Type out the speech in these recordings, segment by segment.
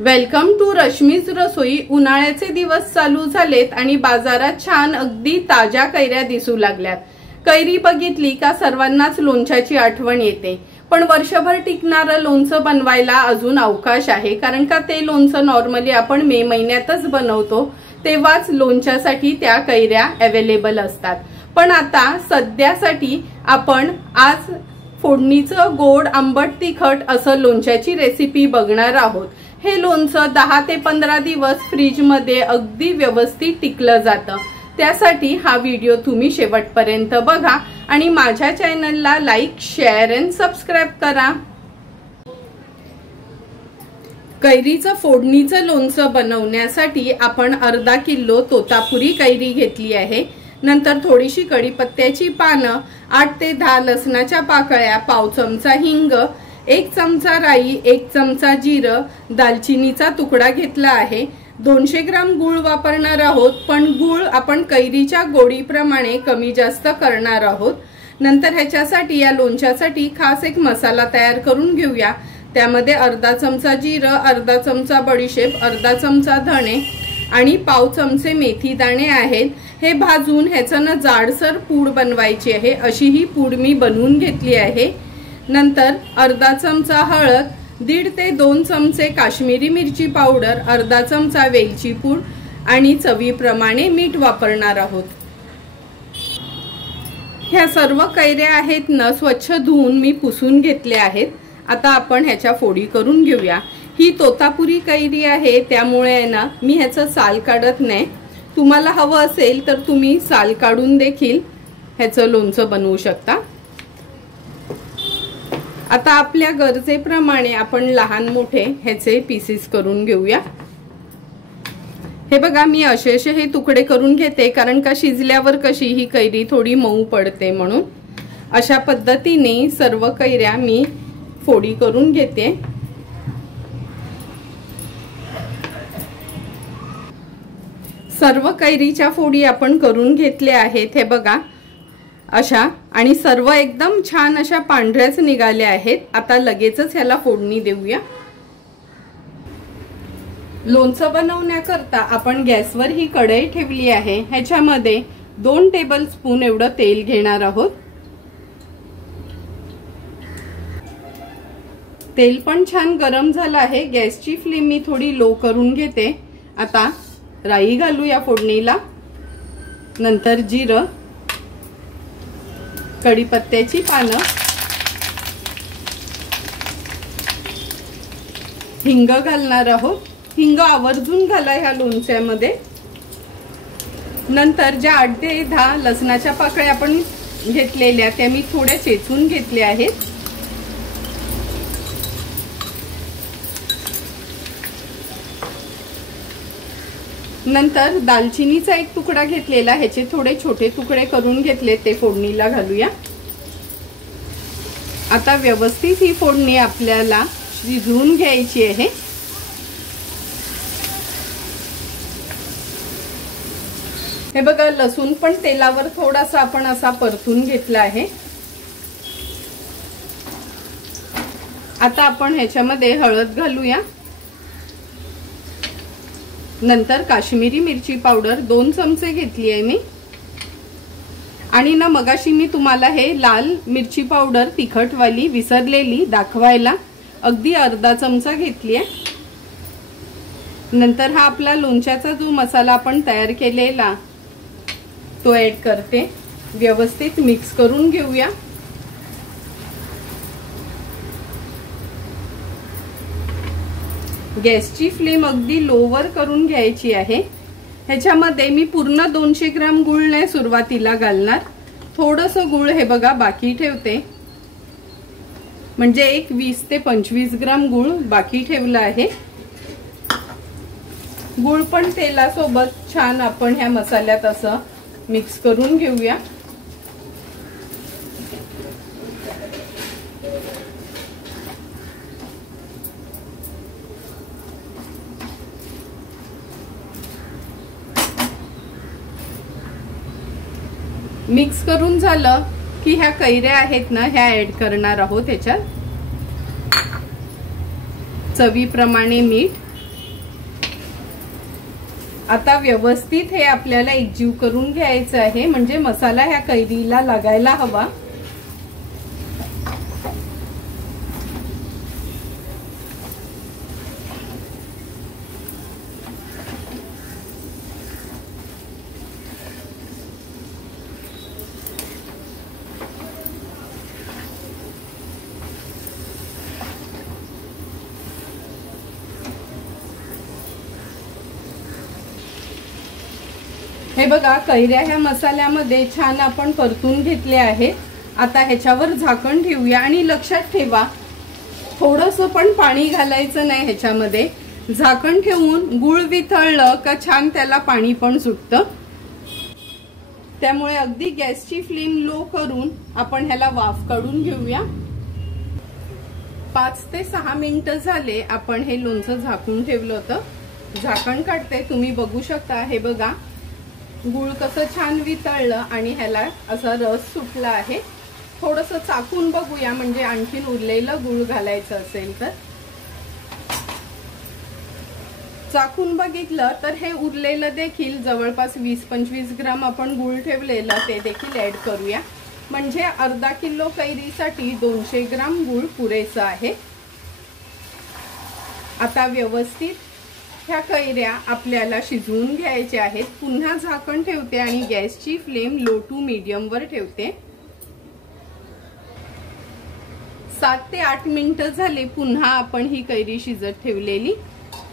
Welcome to Rashmi's रसोई। उन्हाळ्याचे दिवस चालू झालेत आणि बाजारात छान अगदी ताज्या कैऱ्या दिसू लागल्यात। कैरी बघितली का सर्वांनाच लोणच्याची आठवण येते, पण वर्षभर टिकणारं लोणचं बनवायला अजून अवकाश आहे, कारण का ते लोणचं नॉर्मली आपण मे महिन्यातच बनवतो, तेव्हाच लोणच्यासाठी त्या कैऱ्या अवेलेबल असतात। पण आता सध्यासाठी आपण आज फोडणीचं गोड आंबट तिखट असं लोणच्याची रेसिपी बघणार आहोत। हे लोणचं 10 ते 15 दिवस फ्रीज मध्ये अगदी व्यवस्थित टिकलं जातं। त्यासाठी हा व्हिडिओ तुम्ही शेवटपर्यंत बघा आणि माझ्या चॅनलला लाईक, शेअर आणि सबस्क्राइब करा। कैरीचं फोडणीचं लोणचं बनवण्यासाठी आपण अर्धा किलो तोतापुरी कैरी घेतली आहे। नंतर थोडीशी कढीपत्त्याची पानं, 8 ते 10 लसणाच्या पाकळ्या, पाव चमचा हिंग, 1 चमचा राई, 1 चमचा जिरं, दालचिनीचा तुकडा घेतला आहे। 200 ग्राम गूळ वापरणार आहोत, पण गूळ आपण कैरीच्या गोडीप्रमाणे कमी जास्त करणार आहोत। नंतर ह्याच्यासाठी या लोणच्यासाठी खास एक मसाला तयार करून घेऊया। त्यामध्ये अर्धा चमचा जिरं, अर्धा चमचा बडीशेप, अर्धा चमचा धणे आणि पाव चमचे मेथी दाणे आहेत। हे भाजून ह्याचं ना जाडसर पूड बनवायची आहे, अशी ही पूड मी बनवून घेतली आहे। नंतर अर्धा चमचा हळद, 1.5 ते 2 चमचे काश्मीरी मिरची पावडर, अर्धा चमचा वेलची पूड आणि चवीप्रमाणे मीठ वापरणार आहोत। ह्या सर्व कैऱ्या आहेत ना स्वच्छ धुवून मी पुसून घेतल्या आहेत। आता आपण ह्याच्या फोडी करून घेऊया। ही तोतापुरी कैरी आहे, त्यामुळे ना मी ह्याचं साल काढत नाही। तुम्हाला हवं असेल तर तुम्ही साल काढून देखील ह्याचं लोणचं बनवू शकता। आता आपल्या गरजेप्रमाणे आपण लहान मोठे ह्याचे पीसेस करून घेऊया। हे बघा, मी असे हे तुकडे करून घेते, कारण का शिजल्यावर कशी ही कैरी थोडी मऊ पडते, म्हणून अशा पद्धतीने सर्व कैऱ्या मी फोडी करून घेते। सर्व कैरीच्या फोडी आपण करून घेतल्या आहेत, हे बघा अशा, आणि सर्व एकदम छान अशा पांढऱ्याच निघाल्या आहेत। आता लगेचच ह्याला फोडणी देऊया। लोणचं बनवण्याकरता आपण गॅसवर ही कढई ठेवली आहे। ह्याच्यामध्ये 2 टेबलस्पून एवढं तेल घेणार आहोत। तेल पण छान गरम झालं आहे। गॅसची फ्लेम मी थोडी लो करून घेते। आता राई घालूया फोडणीला, नंतर जिरं, कढीपत्त्याची पानं, हिंग घालणार आहोत। हिंग आवर्जून घाला ह्या लोणच्यामध्ये। नंतर ज्या 8 ते 10 लसणाच्या पाकळ्या आपण घेतलेल्या त्या मी थोड्या चेचून घेतल्या आहेत। नंतर दालचिनीचा 1 तुकडा घेतलेला, ह्याचे थोडे छोटे तुकडे करून घेतले, ते फोडणीला घालूया। आता व्यवस्थित ही फोडणी आपल्याला शिजवून घ्यायची आहे। हे बघा, लसूण पण तेलावर थोडासा आपण असा परतून घेतला आहे। आता आपण ह्याच्यामध्ये हळद घालूया। नंतर काश्मीरी मिरची पावडर 2 चमचे घेतली आहे मी, आणि ना मगाशी मी तुम्हाला हे लाल मिरची पावडर तिखटवाली विसरलेली दाखवायला अगदी अर्धा चमचा घेतली आहे। नंतर हा आपला लोणच्याचा जो मसाला आपण तयार केलेला तो ऍड करते। व्यवस्थित मिक्स करून घेऊया। गॅसची फ्लेम अगदी लोवर करून घ्यायची आहे। ह्याच्यामध्ये मी पूर्ण 200 ग्राम गूळ नाही सुरुवातीला घालणार, थोडंसं गूळ हे बघा बाकी ठेवते, म्हणजे एक 20 ते 25 ग्राम गूळ बाकी ठेवला आहे। गूळ पण तेलासोबत छान आपण ह्या मसाल्यात असं मिक्स करून घेऊया। मिक्स करून झालं की ह्या कैऱ्या आहेत ना ह्या ऍड करणार आहोत। ह्याच्यात चवीप्रमाणे मीठ, आता व्यवस्थित हे आपल्याला एकजीव करून घ्यायचं आहे, म्हणजे मसाला ह्या कैरीला लागायला हवा। हे बघा, कैऱ्या ह्या मसाल्यामध्ये छान आपण परतून घेतले आहेत। आता ह्याच्यावर झाकण ठेवूया आणि लक्षात ठेवा थोडंसं पण पाणी घालायचं नाही ह्याच्यामध्ये। झाकण ठेवून गुळ वितळलं का छान त्याला पाणी पण सुटतं। त्यामुळे अगदी गॅसची फ्लेम लो करून आपण ह्याला वाफ काढून घेऊया। 5 ते 6 मिनिटं झाले आपण हे लोणचं झाकून ठेवलं होतं। झाकण काढते, तुम्ही बघू शकता। हे बघा गुळ कसं छान वितळलं आणि ह्याला असा रस सुटला आहे। थोडंसं चाकून बघूया, म्हणजे आणखीन उरलेलं गुळ घालायचं असेल तर। चाकून बघितलं तर हे उरलेलं देखील जवळपास 20-25 ग्राम आपण गुळ ठेवलेलं ते देखील ऍड करूया, म्हणजे अर्धा किलो कैरीसाठी 200 ग्राम गुळ पुरेसा आहे। आता व्यवस्थित ह्या कैऱ्या आपल्याला शिजवून घ्यायच्या आहेत। पुन्हा झाकण ठेवते आणि गॅसची फ्लेम लो टू मीडियम वर ठेवते। 7 ते 8 मिनिटं झाली पुन्हा आपण ही कैरी शिजत ठेवलेली।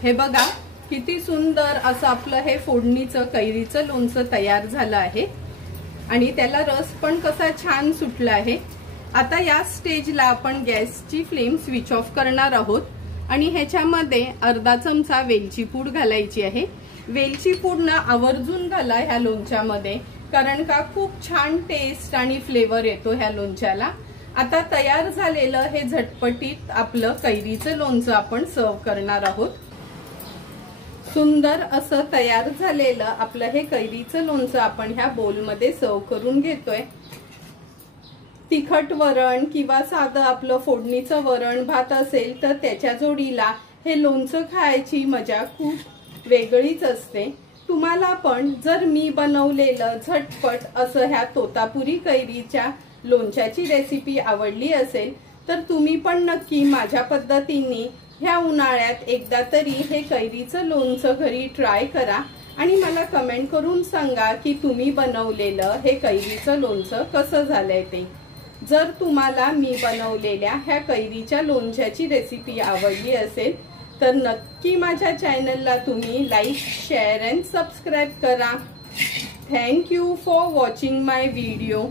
हे बघा किती सुंदर असं आपलं हे फोडणीचं कैरीचं लोणचं तयार झालं आहे आणि त्याला रस पण कसा छान सुटला आहे। आता या स्टेजला आपण गॅसची फ्लेम स्विच ऑफ करणार आहोत आणि ह्याच्यामध्ये अर्धा चमचा वेलची पूड घालायची आहे। वेलची पूड ना आवर्जून घाला ह्या लोणच्यामध्ये, कारण का खूप छान टेस्ट आणि फ्लेवर येतो ह्या लोणच्याला। आता तयार झालेलं हे झटपटीत आपलं कैरीचं लोणचं आपण सर्व करणार आहोत। सुंदर असं तयार झालेलं आपलं हे कैरीचं लोणचं आपण ह्या बोलमध्ये सर्व करून घेतोय। तिखट वरण किंवा साधं आपलं फोडणीचं वरण भात असेल तर त्याच्या जोडीला हे लोणचं खायची मजा खूप वेगळीच असते। तुम्हाला पण जर मी बनवलेलं झटपट असं ह्या तोतापुरी कैरीच्या लोणच्याची रेसिपी आवडली असेल तर तुम्ही पण नक्की माझ्या पद्धतीने ह्या उन्हाळ्यात एकदा तरी हे कैरीचं लोणचं घरी ट्राय करा आणि मला कमेंट करून सांगा की तुम्ही बनवलेलं हे कैरीचं लोणचं कसं झालंय ते। जर तुम्हाला मी बनवलेल्या ह्या कैरीच्या लोणच्याची रेसिपी आवडली असेल तर नक्की माझ्या चॅनलला तुम्ही लाईक, शेअर अँड सबस्क्राईब करा। Thank you for watching my video.